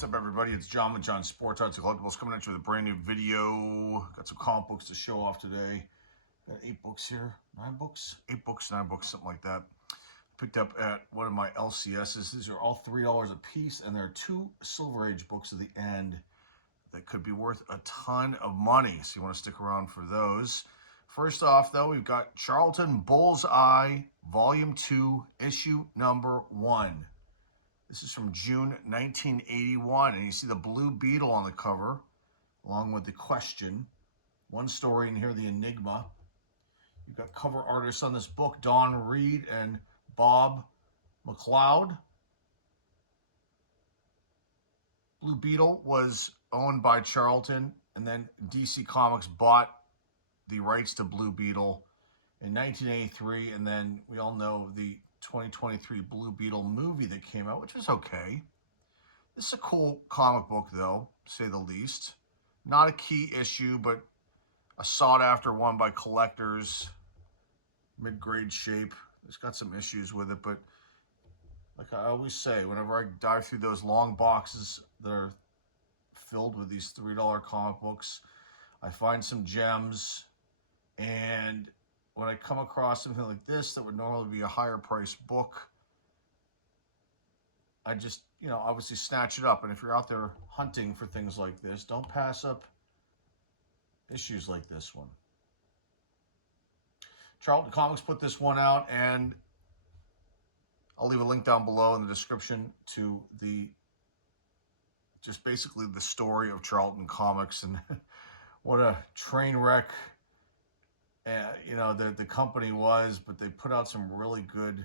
What's up, everybody? It's John with John Sports Arts and Collectibles coming at you with a brand new video. Got some comic books to show off today. Got 8 books here. 9 books? 8 books, 9 books, something like that. Picked up at one of my LCSs. These are all $3 a piece, and there are 2 Silver Age books at the end that could be worth a ton of money. So you want to stick around for those. First off, though, we've got Charlton Bullseye, Volume 2, Issue Number 1. This is from June 1981, and you see the Blue Beetle on the cover, along with the question. One story in here, the Enigma. You've got cover artists on this book, Don Reed and Bob McLeod. Blue Beetle was owned by Charlton, and then DC Comics bought the rights to Blue Beetle in 1983, and then we all know the 2023 Blue Beetle movie that came out, which was okay. This is a cool comic book, though, to say the least. Not a key issue, but a sought-after one by collectors. Mid-grade shape. It's got some issues with it, but like I always say, whenever I dive through those long boxes that are filled with these $3 comic books, I find some gems, and when I come across something like this that would normally be a higher priced book, I just, obviously snatch it up. And if you're out there hunting for things like this, don't pass up issues like this one. Charlton Comics put this one out, and I'll leave a link down below in the description to just basically the story of Charlton Comics and what a train wreck the company was, but they put out some really good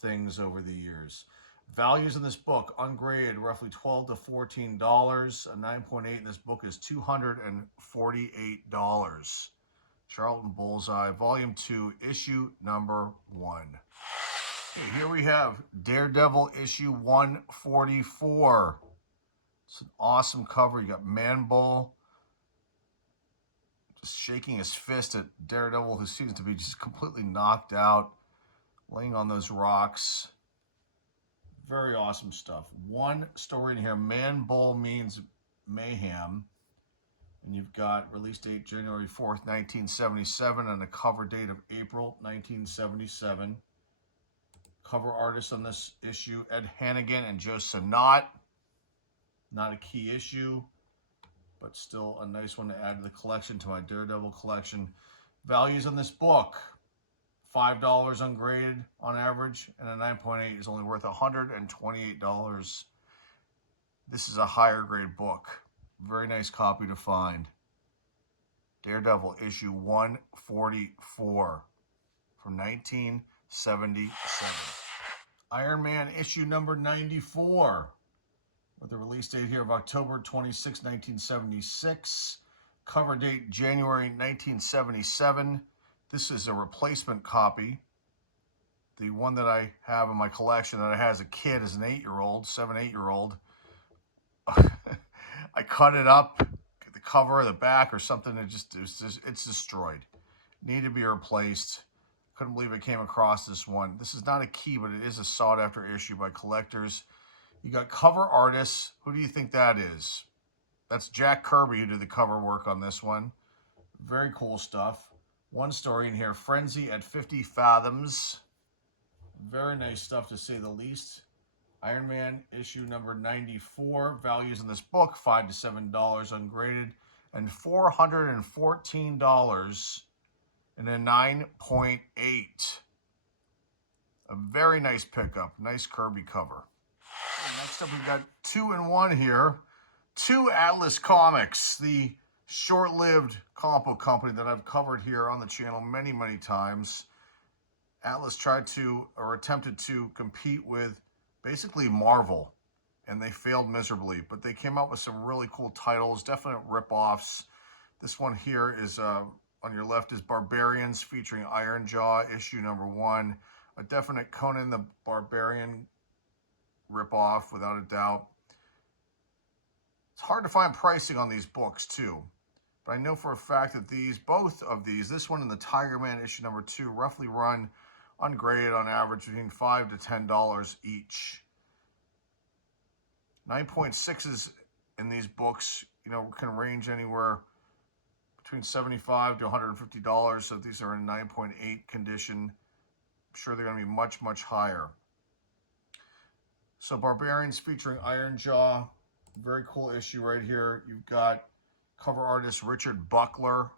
things over the years. Values in this book, ungraded, roughly $12 to $14. A 9.8 in this book is $248. Charlton Bullseye, Volume 2, Issue Number 1. Okay, here we have Daredevil Issue 144. It's an awesome cover. You got Man-Bull shaking his fist at Daredevil, who seems to be just completely knocked out, laying on those rocks. Very awesome stuff. One story in here, Man-Bull Means Mayhem. And you've got release date January 4th, 1977, and a cover date of April 1977. Cover artists on this issue, Ed Hannigan and Joe Sinnott. Not a key issue, but still a nice one to add to the collection, to my Daredevil collection. Values on this book, $5 ungraded on average, and a 9.8 is only worth $128. This is a higher grade book. Very nice copy to find. Daredevil issue 144 from 1977. Iron Man issue number 94. With a release date here of October 26, 1976. Cover date January 1977. This is a replacement copy. The one that I have in my collection that I had as a kid, as an 8-year-old, 8-year-old. I cut it up, the cover, the back, or something. It's destroyed. Needed to be replaced. Couldn't believe I came across this one. This is not a key, but it is a sought-after issue by collectors. You got cover artists. Who do you think that is? That's Jack Kirby who did the cover work on this one. Very cool stuff. One story in here, Frenzy at 50 Fathoms. Very nice stuff to say the least. Iron Man issue number 94. Values in this book, $5 to $7 ungraded, and $414 in a 9.8. A very nice pickup. Nice Kirby cover. Next up, we've got 2-in-1 here. 2 Atlas Comics, the short-lived comic book company that I've covered here on the channel many, many times. Atlas tried to, or attempted to, compete with basically Marvel, and they failed miserably, but they came out with some really cool titles, definite rip-offs. This one here is, on your left, is Barbarians, featuring Ironjaw, issue number 1. A definite Conan the Barbarian rip-off, without a doubt. It's hard to find pricing on these books, too. But I know for a fact that both of these, this one and the Tiger Man issue number 2, roughly run ungraded on average between $5 to $10 each. 9.6s in these books, can range anywhere between $75 to $150. So these are in 9.8 condition. I'm sure they're going to be much, much higher. So Barbarians featuring Iron Jaw. Very cool issue right here. You've got cover artist Richard Buckler.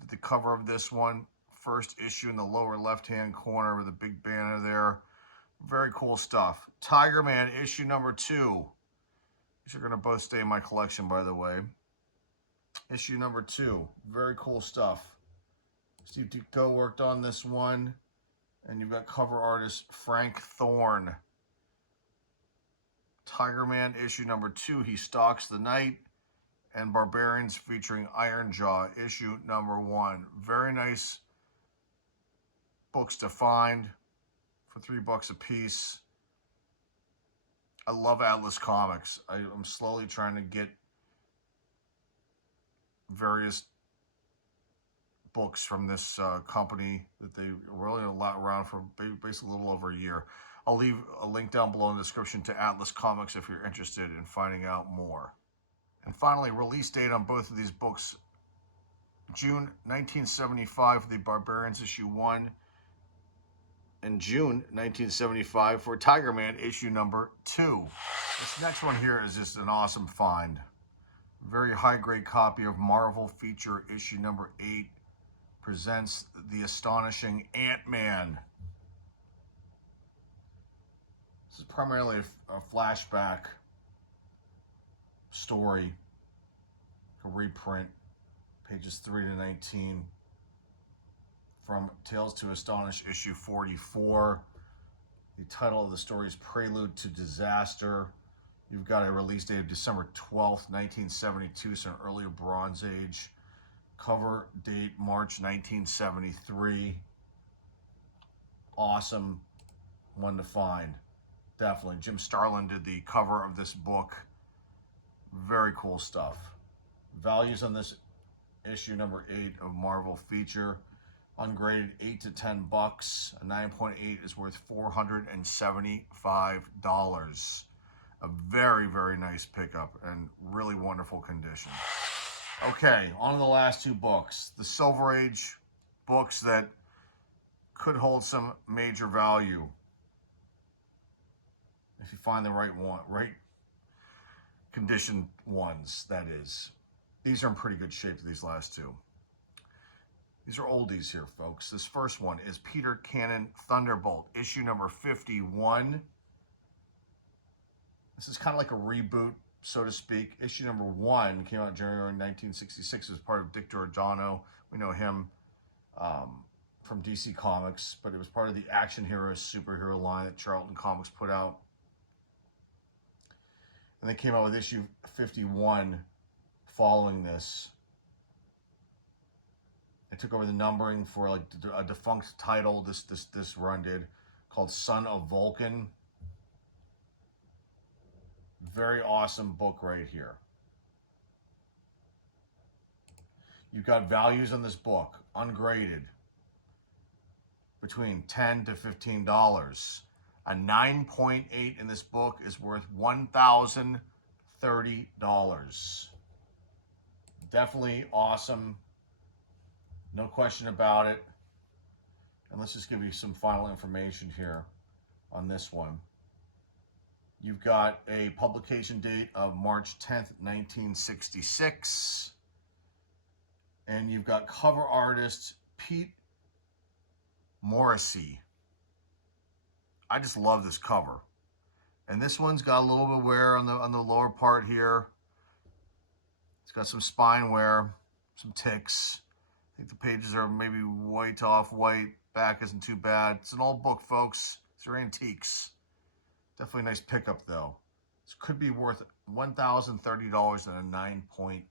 Did the cover of this one. First issue in the lower left-hand corner with a big banner there. Very cool stuff. Tiger Man issue number 2. These are going to both stay in my collection, by the way. Issue number 2. Very cool stuff. Steve Ditko worked on this one. And you've got cover artist Frank Thorne. Tiger Man issue number 2. He Stalks the Night. And Barbarians featuring Iron Jaw issue number 1. Very nice books to find for $3 a piece. I love Atlas Comics. I'm slowly trying to get various books from this company that they really around for basically a little over a year. I'll leave a link down below in the description to Atlas Comics if you're interested in finding out more. And finally, release date on both of these books, June 1975 for the Barbarians issue 1, and June 1975 for Tiger Man issue number 2. This next one here is just an awesome find. Very high-grade copy of Marvel feature issue number 8 presents the astonishing Ant-Man. This is primarily a flashback story, a reprint, pages 3 to 19, from Tales to Astonish issue 44. The title of the story is Prelude to Disaster. You've got a release date of December 12th, 1972, so an earlier Bronze Age. Cover date March 1973. Awesome one to find. Definitely. Jim Starlin did the cover of this book. Very cool stuff. Values on this issue number 8 of Marvel feature. Ungraded $8 to $10. A 9.8 is worth $475. A very, very nice pickup and really wonderful condition. Okay, on to the last 2 books. The Silver Age books that could hold some major value. If you find the right one, right condition ones, that is. These are in pretty good shape, these last 2. These are oldies here, folks. This first one is Peter Cannon Thunderbolt, issue number 51. This is kind of like a reboot, so to speak. Issue number 1 came out in January 1966. It was part of Dick Giordano. We know him from DC Comics, but it was part of the Action Heroes superhero line that Charlton Comics put out. And they came out with issue 51 following this. They took over the numbering for like a defunct title this run did, called Son of Vulcan. Very awesome book right here. You've got values on this book, ungraded, between $10 to $15. A 9.8 in this book is worth $1,030. Definitely awesome. No question about it. And let's just give you some final information here on this one. You've got a publication date of March 10th, 1966. And you've got cover artist Pete Morrissey. I just love this cover. And this one's got a little bit of wear on the lower part here. It's got some spine wear, some ticks. I think the pages are maybe white to off-white. Back isn't too bad. It's an old book, folks. These are antiques. Definitely a nice pickup, though. This could be worth $1,030 and a 9.8.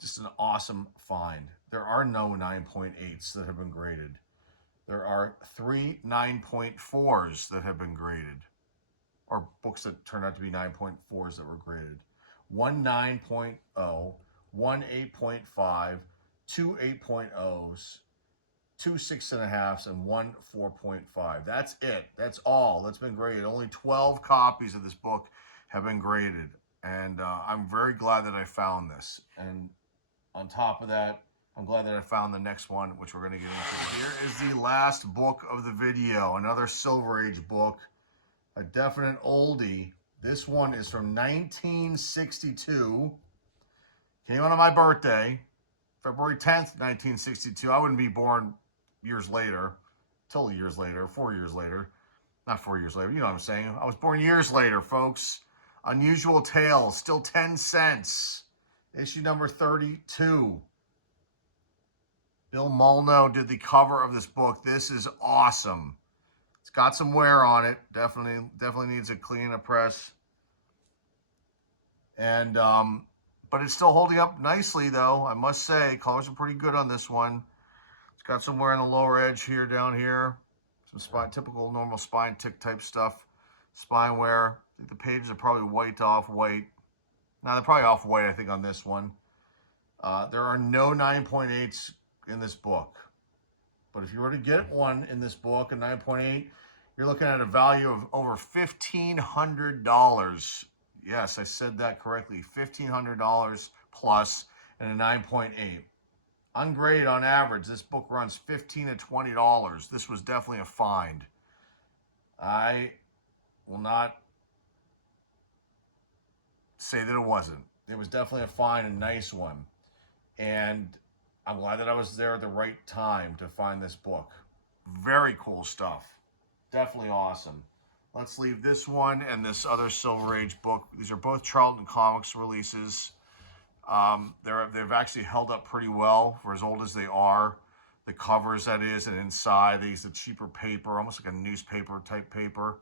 Just an awesome find. There are no 9.8s that have been graded. There are 3 9.4s that have been graded, or books that turned out to be 9.4s that were graded. 1 9.0, 1 8.5, 2 8.0s, 2 6.5s, and 1 4.5. That's it. That's all. That's been graded. Only 12 copies of this book have been graded. And I'm very glad that I found this. And on top of that, I'm glad that I found the next one, which we're going to get into. Here is the last book of the video, another Silver Age book, a definite oldie. This one is from 1962. Came out on my birthday, February 10th, 1962. I wouldn't be born years later, till years later, 4 years later. Not 4 years later, you know what I'm saying. I was born years later, folks. Unusual Tales, still 10 cents. Issue number 32. Bill Molyneux did the cover of this book. This is awesome. It's got some wear on it. Definitely needs a clean a press. And but it's still holding up nicely, though. I must say, colors are pretty good on this one. It's got some wear on the lower edge here, down here. Some spine, typical normal spine tick type stuff. Spine wear. I think the pages are probably white to off-white. Now they're probably off-white, I think, on this one. There are no 9.8s in this book. But if you were to get one in this book, a 9.8, you're looking at a value of over $1,500. Yes, I said that correctly. $1,500 plus and a 9.8. Ungraded on average, this book runs $15 to $20. This was definitely a find. I will not say that it wasn't. It was definitely a find, a nice one. And I'm glad that I was there at the right time to find this book. Very cool stuff. Definitely awesome. Let's leave this one and this other Silver Age book. These are both Charlton Comics releases. They've actually held up pretty well for as old as they are. The covers, that is, and inside they use a cheaper paper, almost like a newspaper type paper,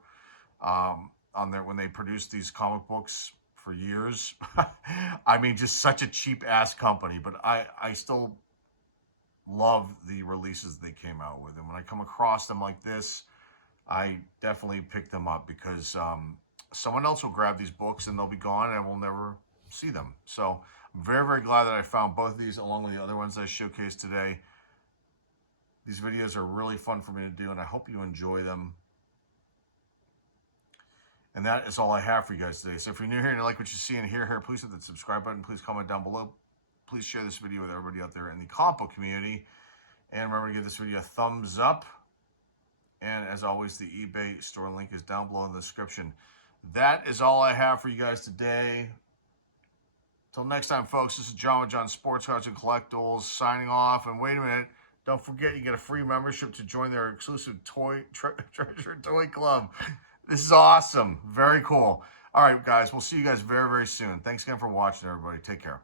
on there when they produced these comic books for years. I mean, just such a cheap ass company, but I still love the releases they came out with. And when I come across them like this, I definitely pick them up because someone else will grab these books and they'll be gone and we'll never see them. So I'm very, very glad that I found both of these along with the other ones I showcased today. These videos are really fun for me to do and I hope you enjoy them. And that is all I have for you guys today. So if you're new here and you like what you see and hear here, please hit the subscribe button. Please comment down below. Please share this video with everybody out there in the comic book community. And remember to give this video a thumbs up. And as always, the eBay store link is down below in the description. That is all I have for you guys today. Until next time, folks, this is John with John Sports Cards and Collectibles signing off. And wait a minute, don't forget you get a free membership to join their exclusive treasure toy club. This is awesome. Very cool. All right, guys, we'll see you guys very, very soon. Thanks again for watching, everybody. Take care.